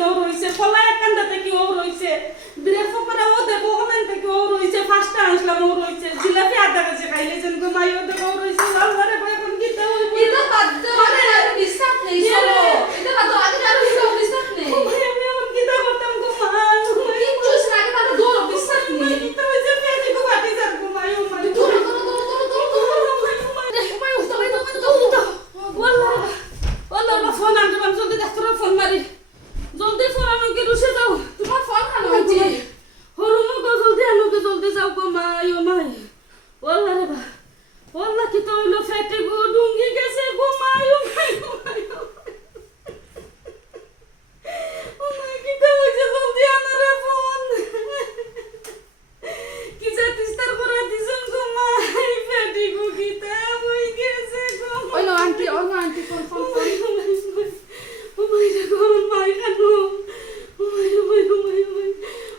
একজন ও রইছে ফলা একান্ডা থেকে ও রইছে বিরে ফকরা ও দেখো ওখান থেকে ও রইছে ফার্স্টটা আসলাম ও রইছে জিলাপি আধা কাছে খাইলে যেন গো মাই ও দেখো ও রইছে আল্লাহরে ভাই এখন কি তো এটা বাদ মানে আর বিশ্বাস নেই চলো এটা বাদ আগে আর বিশ্বাস নেই আমি এখন কি তা করতাম গো মা কিচ্ছু আগে তার দৌড় বিশ্বাস নেই কি তো হইছে পেটে গো বাটি যার গো মাই ও মাই দৌড় ওল্লা ফোন আনতে পারছ জলদি ডাক্তার ফোন মারি জলদি ফোন আনো কি রুশে যাও তোমার ফোন খানো হইছে হরুমু গো জলদি আনো গো জলদি যাও গো মাই ও মাই ওল্লা রে বা ওল্লা কি তো হইলো ফেটে গো ডুঙ্গি গেছে গো মাই ও মাই ও মাই ও মাই কি তো হইছে জলদি আনো রে ফোন কি জাতিস তার পরে দিছেন গো মাই ফেটে গো কি তা হই গেছে গো ওই নো aunty phone Oh my God, my God,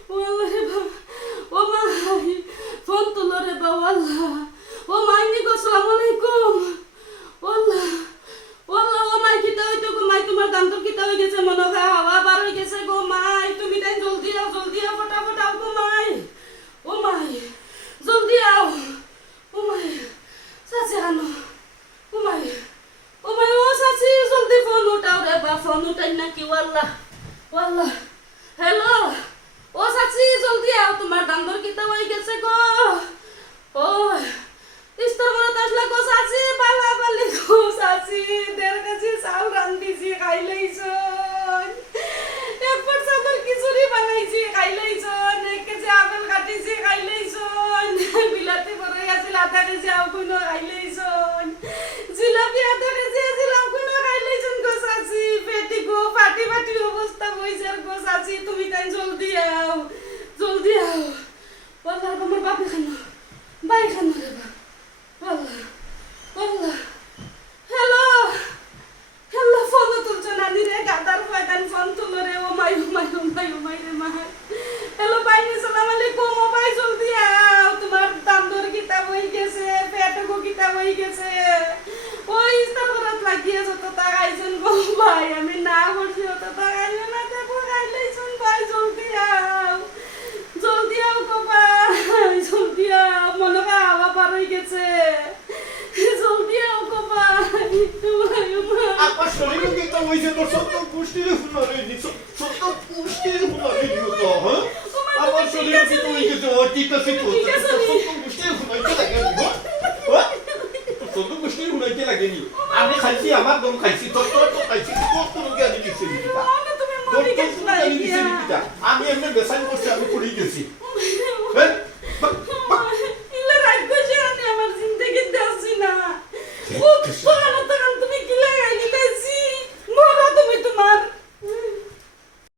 wallah ba, oh my, phone tulo re ba wallah, oh my ni ko assalamualaikum, wallah, oh my kita hoy to go my তোমার দান্ত কিতা হই গেছে মনে হয় হাওয়া বার হই গেছে গো মাই তুমি তাই জলদি আও ফটাফট আও গো মাই, oh my, জলদি আও, oh my, সাথে আনো, oh my. ও ভাই ও সাসি জলদি ফোন উঠাও রে বা ফোন উঠাই না কি ওয়াল্লাহ হ্যালো ও সাসি জলদি আও তোমার দান্দর কিতা হই গেছে গো ও ইস্তার মনে আসলে গো সাসি বালা বালি গো সাসি দের কাছে চাল রান্দিছি খাইলেইছো একবার সাদর খিচুড়ি বানাইছি খাইলেইছো এক কেজি আপেল কাটিছি খাইলেইছো বিলাতি বড়ই আছিল আধা কেজি আও কইনো খাইলেইছো জিলাপি আধা কেজি ছিলাম কইনো খাইলেইছন গো সাসি পেটি গো ফাটি ফাটি অবস্থা হইছে গো সাসি তুমি তাই জলদি আও ওয়াল্লাহ আমার বাপে খানো বাই খানো রে বাপ ওয়াল্লাহ হ্যালো ফোন তুলছো না রে গাদার ফয়দান ফোন তুলো রে ও মাই রে মা হ্যালো ভাই আসসালামু আলাইকুম ও ভাই জলদি আও তোমার দান্দর কিতাব হই গেছে পেটে গো কিতাব হই গেছে ওই ইস্তাবরাত লাগিয়ে যত টাকাইছেন গো ভাই আমি না করছি অত টাকাইও না দেখো খাইলেইছন ভাই জলদি আও গো ভাই জলদি আও মনে হয় হাওয়া পার হই গেছে জলদি আও গো ভাই আপা শরীরে কিতা হইছে তোর সত্য পুষ্টির ফুলারে নি সত্য পুষ্টির ফুলারে নি তো হ্যাঁ আপা শরীরে কিতা হইছে তো কিতা সে তো সত্য পুষ্টির ফুলারে লাগে নি হ্যাঁ সত্য পুষ্টির ফুলারে লাগে নি আমি খাইছি আমার দম খাইছি তো খাইছি তো লোকে আজি দিছি কিতা তুমি মরে গেছ না আমি এমনি বেসান করছি আমি পড়ে গেছি